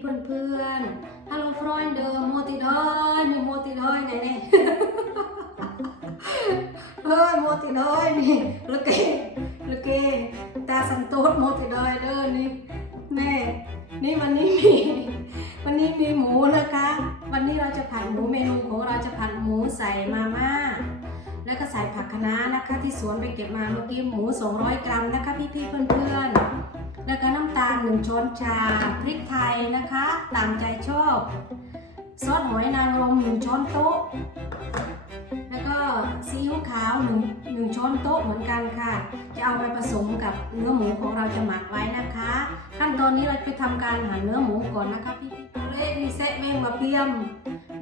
เพื่อนเพื่อนๆ Hallo Freunde Motidoy นี่ Motidoy ไหนเนี่ยเฮ้ย Motidoy นี่ลูกเกลูกเกตาสันโตษ Motidoy เด้อนี่แม่นี่วันนี้มีวันนี้มีหมูนะคะ วันนี้เราจะผัดหมูเมนูของเราจะผัดหมูใส่มาม่าแล้วก็ใส่ผักคะน้านะคะ ที่สวนไปเก็บมาเมื่อกี้หมู 200 กรัมนะคะพี่พี่ๆเพื่อนๆ แล้วก็น้ำตาลหนึ่งช้อนชา พริกไทยนะคะ ตามใจชอบ ซอสหอยนางรมหนึ่งช้อนโต๊ะ แล้วก็ซีอิ๊วขาวหนึ่งหนึ่งช้อนโต๊ะเหมือนกันค่ะ จะเอาไปผสมกับเนื้อหมูของเราจะหมักไว้นะคะ ขั้นตอนนี้เราไปทำการหั่นเนื้อหมูก่อนนะคะพี่ๆเลขนี่เซะแมงมาเพียม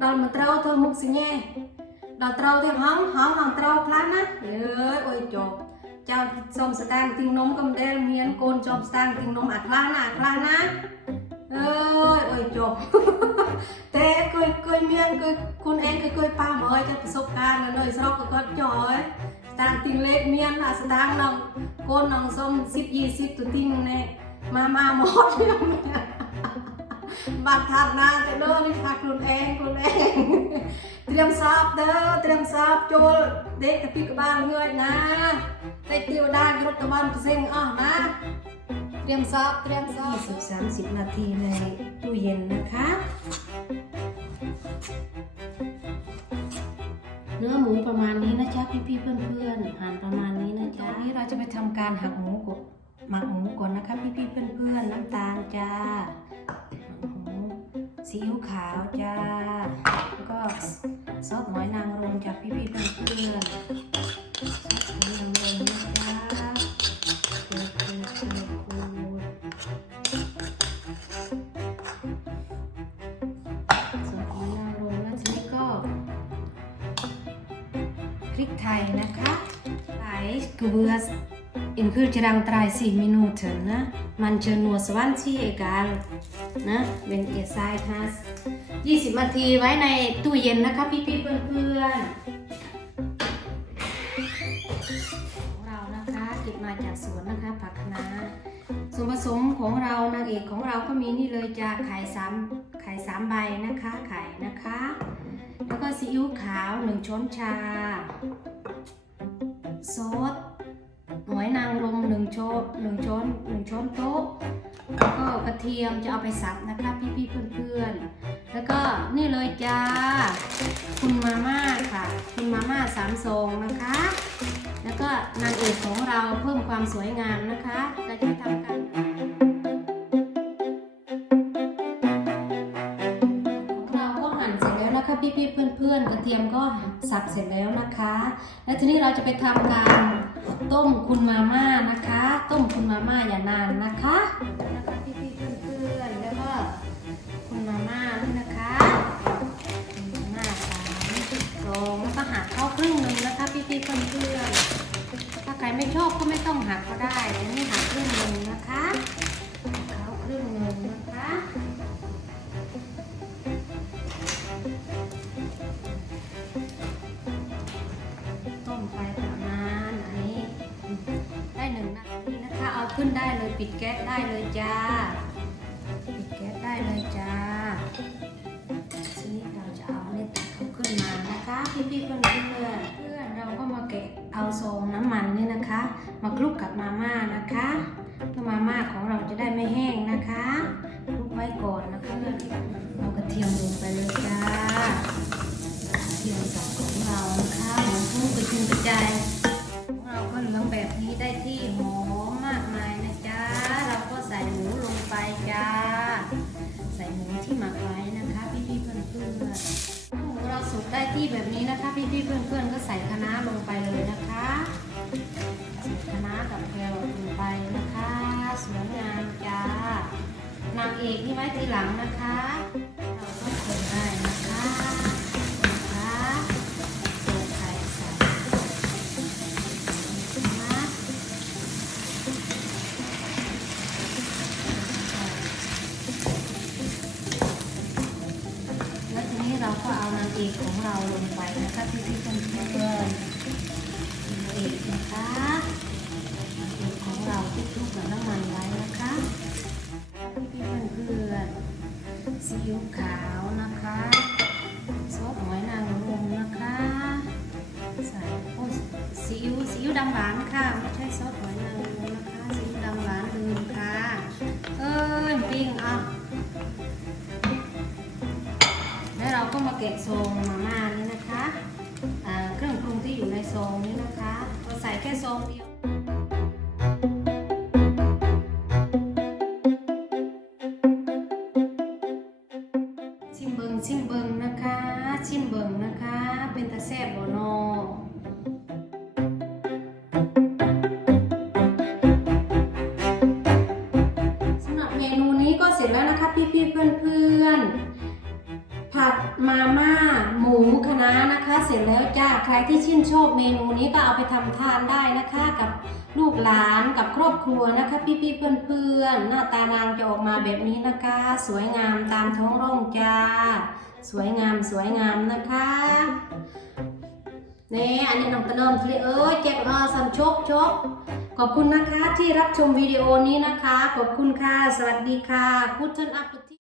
ดอลมาเต้าเธอมุกสิแง่ดอลเต้าเธอหอมหอมหอ เจ้าส้มสตางทิ้งนมก็เดลเมียนโกนจอมสตางทิ้งนมอัดคลานาอัดคลานาเอ้ยโอ้ยจบแต่เคยเคยเมียนเคยคุณเองเคยเคยป้าบ่อยจะประสบการณ์แล้วเลยสอบก็ก็จ่อยตางทิ้งเล็กเมียนอะสตางน้องโกนน้องส้มสิบยี่สิบตัวทิ้งเนี่ยมามาหมดเนี่ บาดรทาดนาแต่เดิอนี่ค่ะคุณเองคุณเองเตรียมซอบเด้อเตรียมซอบโจลเด็กกับพี่กับบ้านเงยนะไปเตียวได้รถตะวันกระเซ็งอะนะ เตรียมซอบเตรียมซอบสิบสามสิบนาทีในตู้เย็นนะคะเนื้อหมูประมาณนี้นะจ๊ะพี่ๆเพื่อนๆหั่นประมาณนี้นะจ๊ะนี้เราจะไปทำการหักหมูกบหมักหมูก่อนนะคะพี่ๆเพื่อนๆน้ำตาลจ้า ซีอิ๊วขาวจ้าแล้วก็ซอสหอยนางรมจากพี่ๆเพื่อนๆซอสหอยนางรมนะจ๊ะเกลือเกลือเกลือคูซอสหอยนางรมแล้วทีนี้ก็พริกไทยนะคะไลท์กเบือสอิ นคือจรังตรายสี่มินูเถอะนะ มันเจอนัวสวรรค์ที่เอกาลนะเป็นเอซายทัสยี่สิบนาทีไว้ในตู้เย็นนะคะพี่ๆเพื่อนๆของเรานะคะเก็บมาจากสวนนะคะผักคะน้าส่วนผสมของเรานางเอกของเราก็มีนี่เลยจ้าไข่สามไข่สามใบนะคะไข่นะคะ แล้วก็ซีอิ๊วขาวหนึ่งช้อนชาซอส หอยนางรมหนึ่งช้อนหนึ่งช้อนหนึ่งช้อนโต๊ะแล้วก็กระเทียมจะเอาไปสับนะคะพี่พี่ๆเพื่อนๆ แล้วก็นี่เลยจ้า คุณมาม่าค่ะ คุณมาม่าสามซองนะคะ แล้วก็นางเอกของเราเพิ่มความสวยงามนะคะเราจะทำกัน อนกระเทียมก็สับเสร็จแล้วนะคะ แล้วทีนี้เราจะไปทำการต้มคุณมาม่านะคะ ต้มคุณมาม่าอย่านานนะคะนะคะพี่ๆเพื่อนๆแล้วก็คุณมาม่าด้วยนะคะคุณมาม่าสามสองแล้วก็หักเข้าครึ่งหนึ่งนะคะพี่ๆเพื่อนๆถ้าใครไม่ชอบก็ไม่ต้องหักก็ได้แต่นี่หั นะคะเอาขึ้นได้เลยปิดแก๊สได้เลยจ้า ปิดแก๊สได้เลยจ้าทีนี้เราจะเอาเนี่ยตักเขาขึ้นมานะคะ พี่ๆเพื่อนเพื่อนเพื่อนเราก็มาแกะเอาซองน้ำมันนี่นะคะ มาคลุกกับมาม่านะคะเพื่อมาม่าของเราจะได้ไม่แห้งนะคะคลุกไว้ก่อนนะคะเพื่อนเอากระเทียมลงไปเลยจ้าเทียมสับของเรานะคะหอมฟุ้งกระจุยกระจาย ที่ไว้ทีหลังนะคะ เราก็คนได้นะคะนะคะเปิดไข่ใส่นะแล้วทีนี้เราก็เอานางเอกของเราลงไปนะคะพี่พี่เพื่อนๆนางเอกนะคะนางเอกของเราที่คลุกกับน้ำมันไว้นะคะ อิ๊วขาวนะคะซอสหอยนางรมนะคะใส่โอ้ซีอิ๊วซีอิ๊วดำหวานค่ะไม่ใช่ซอสหอยนางรมนะคะซีอิ๊วดำหวานลืมค่ะเอ้ยปิ้งเอาแล้วเราก็มาเก็บโซงมาม่านี้นะคะเครื่องปรุงที่อยู่ในโซงนี้นะคะเราใส่แค่โซงเดียว ร็จแล้วจ้า ใครที่ชื่นชอบเมนูนี้ก็เอาไปทำทานได้นะคะกับลูกหลานกับครอบครัวนะคะ พี่ๆเพื่อนๆหน้าตานางจะออกมาแบบนี้นะคะ สวยงามตามท้องร่องจ้า สวยงามสวยงามนะคะนี่อันนี้น้องตะเนิมทะเลเอ้ยเจ็บเออสันชกชกขอบคุณนะคะที่รับชมวิดีโอนี้นะคะ ขอบคุณค่ะ สวัสดีค่ะพุทธนอัป